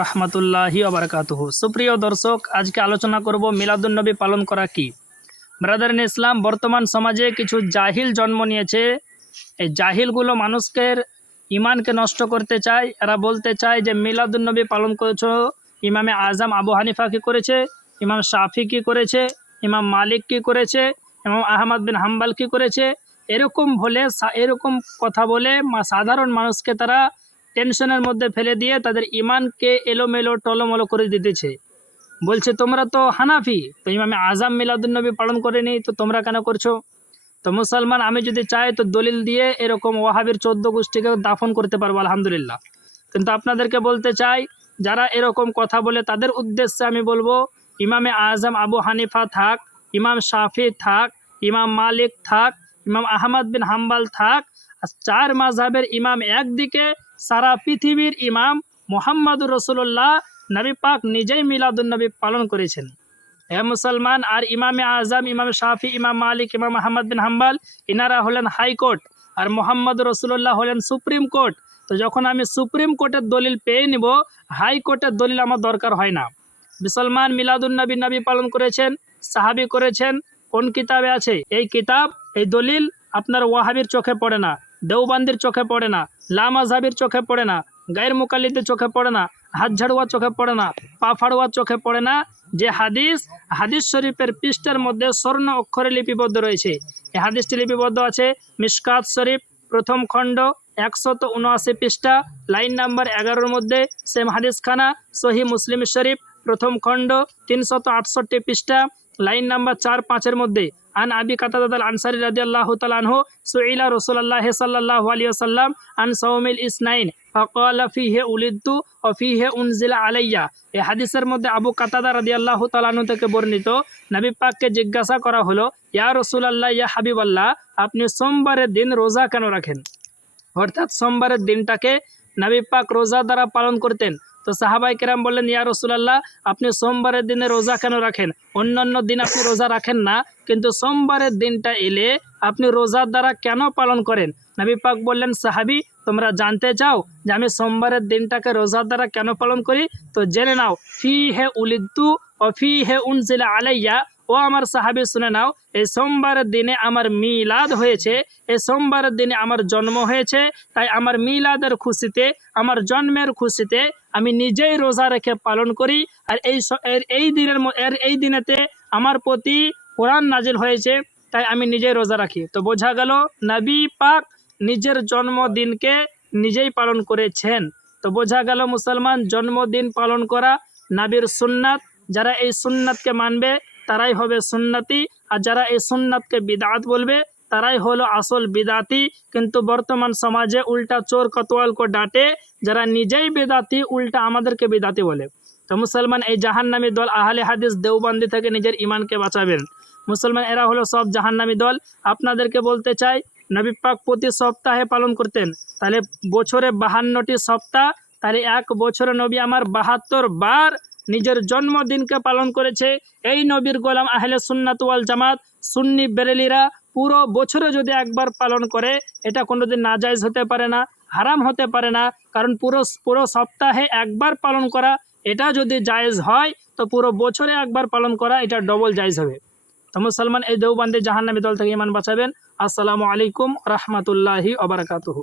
রহমতুল্লাহি ওবারাকাতুহু। সুপ্রিয় দর্শক, আজকে আলোচনা করব মিলাদুন্নবী পালন করা কি। ব্রাদার ইন ইসলাম, বর্তমান সমাজে কিছু জাহিল জন্ম নিয়েছে। এই জাহিলগুলো মানুষকে ইমানকে নষ্ট করতে চায়। এরা বলতে চায় যে মিলাদুন্নবী পালন করেছো, ইমামে আজম আবু হানিফা কি করেছে, ইমাম শাফি কি করেছে, ইমাম মালিক কি করেছে, ইমাম আহমদ বিন হাম্বাল কি করেছে। এরকম কথা বলে সাধারণ মানুষকে তারা টেনশনের মধ্যে ফেলে দিয়ে তাদের ইমানকে এলোমেলো টলমলো করে দিতেছে। বলছে তোমরা তো হানাফি, তো ইমামে আজম মিলাদুন্নবী পালন করেনি, তো তোমরা কেন করছো? তো মুসলমান, আমি যদি চাই তো দলিল দিয়ে এরকম ওয়াহাবির 14 গোষ্ঠীকে দাফন করতে পারবো, আলহামদুলিল্লাহ। কিন্তু আপনাদেরকে বলতে চাই, যারা এরকম কথা বলে তাদের উদ্দেশ্যে আমি বলবো, ইমামে আজম আবু হানিফা থাক, ইমাম শাফি থাক, ইমাম মালিক থাক, ইমাম আহমদ বিন হাম্বাল থাক, চার মাযহাবের ইমাম একদিকে, সারা পৃথিবীর ইমাম মুহাম্মদুর রাসূলুল্লাহ নবী পাক নিজেই মিলাদুন্নবী পালন করেছেন। হে মুসলমান, আর ইমামে আজম, ইমাম শাফি, ইমাম মালিক, ইমাম আহমদ বিন হাম্বাল ইনারা হলেন হাইকোর্ট, আর মুহাম্মদুর রাসূলুল্লাহ হলেন সুপ্রিম কোর্ট। তো যখন আমি সুপ্রিম কোর্টের দলিল পেয়ে নিব, হাইকোর্টের দলিল আমার দরকার হয় না। মুসলমান, মিলাদুন্নবী নবী পালন করেছেন, সাহাবী করেছেন, কোন কিতাবে আছে? এই কিতাব, এই দলিল আপনার ওয়াহাবির চোখে পড়ে না, দেওবান্দির চোখে পড়ে না, লামাযহাবির চোখে পড়ে না, গায়ের মুকাল্লিদের চোখে পড়ে না, হাত ঝাড়ুয়ার চোখে পড়ে না, পা ফাড়ুয়ার চোখে পড়ে না। যে হাদিস শরীফের পৃষ্ঠার মধ্যে স্বর্ণ অক্ষরে লিপিবদ্ধ রয়েছে, এই হাদিসটি লিপিবদ্ধ আছে মিশকাত শরীফ প্রথম খণ্ড 179 পৃষ্ঠা, লাইন নাম্বার 11 মধ্যে। সেম হাদিস খানা সহি মুসলিম শরীফ প্রথম খণ্ড 368 পৃষ্ঠা, লাইন নাম্বার 4-5 মধ্যে। আন আবি কাতাদা আল আনসারী রাদিয়াল্লাহু তাআলা আনহু সুইলা রাসূলুল্লাহ সাল্লাল্লাহু আলাইহি ওয়াসাল্লাম আন সাওমিল ইসনাইন ফাকালা ফিহি উলিদতু ওয়া ফিহি উনজিলা আলাইয়া। এই হাদিসের মধ্যে আবু কাতাদা রাদিয়াল্লাহু তাআলা আনহু থেকে বর্ণিত, নবী পাককে জিজ্ঞাসা করা হলো, ইয়া রাসূলুল্লাহ, ইয়া হাবিবাল্লাহ, আপনি সোমবারের দিন রোজা কেন রাখেন? অর্থাৎ সোমবারের দিনটাকে নবী পাক রোজা দ্বারা পালন করতেন। তো সাহাবায়ে কেরাম বললেন, ইয়া রাসূলুল্লাহ, আপনি সোমবারের দিনে রোজা কেন রাখেন? অন্যান্য দিন আপনি রোজা রাখেন না, কিন্তু সোমবারের দিনটা এলে আপনি রোজার দ্বারা কেন পালন করেন? নবী পাক বললেন, সাহাবী, তোমরা জানতে চাও যে আমি সোমবারের দিনটাকে রোজার দ্বারা কেন পালন করি? তো জেনে নাও, ফিহি উলিদতু ওয়া ফিহি উনজিলা আলাইয়া। ও আমার সাহাবী, শুনে নাও, এই সোমবারের দিনে আমার মিলাদ হয়েছে, এই সোমবারের দিনে আমার জন্ম হয়েছে। তাই আমার মিলাদের খুশিতে, আমার জন্মের খুশিতে আমি নিজেই রোজা রেখে পালন করি। আর এই দিনেতে আমার প্রতি কোরআন নাজিল হয়েছে, তাই আমি নিজেই রোজা রাখি। তো বোঝা গেল, নবী পাক নিজের জন্মদিনকে নিজেই পালন করেছেন। তো বোঝা গেল মুসলমান, জন্মদিন পালন করা নবীর সুন্নাত। যারা এই সুন্নাতকে মানবে তারাই হবে সুন্নতি, আর যারা এই সুন্নাতকে বিদআত বলবে তারাই হলো আসল বিদাতি। কিন্তু বর্তমান সমাজে উল্টা চোর কোতোয়াল को ডাঁটে, যারা নিজেই বেদাতি উল্টা আমাদেরকে বিদাতি বলে। তো মুসলমান, এই জাহান্নামী দল আহলে হাদিস দেওবন্দি থেকে নিজের ইমানকে বাঁচাবেন। মুসলমান, এরা হলো সব জাহান্নামী দল। আপনাদেরকে বলতে চাই, নবী পাক প্রতি সপ্তাহে পালন করতেন, তাহলে বছরে 52টি সপ্তাহ, তাহলে এক বছরে নবী আমার 72 বার নিজের জন্মদিনকে পালন করেছে। এই নবীর গোলাম আহলে সুন্নাত ওয়াল জামাত সুন্নি বেরেলিরা পুরো বছরে যদি একবার পালন করে, এটা কোনোদিন নাজায়েজ হতে পারে না, হারাম হতে পারে না। কারণ পুরো সপ্তাহে একবার পালন করা এটা যদি জায়েজ হয়, তো পুরো বছরে একবার পালন করা এটা ডবল জায়েজ হবে। তো মুসলমান, এই দেওবন্দি জাহান্নামী দল থেকে ইমান বাঁচাবেন। আসসালামু আলাইকুম রহমতুল্লাহি ওয়া বারাকাতুহু।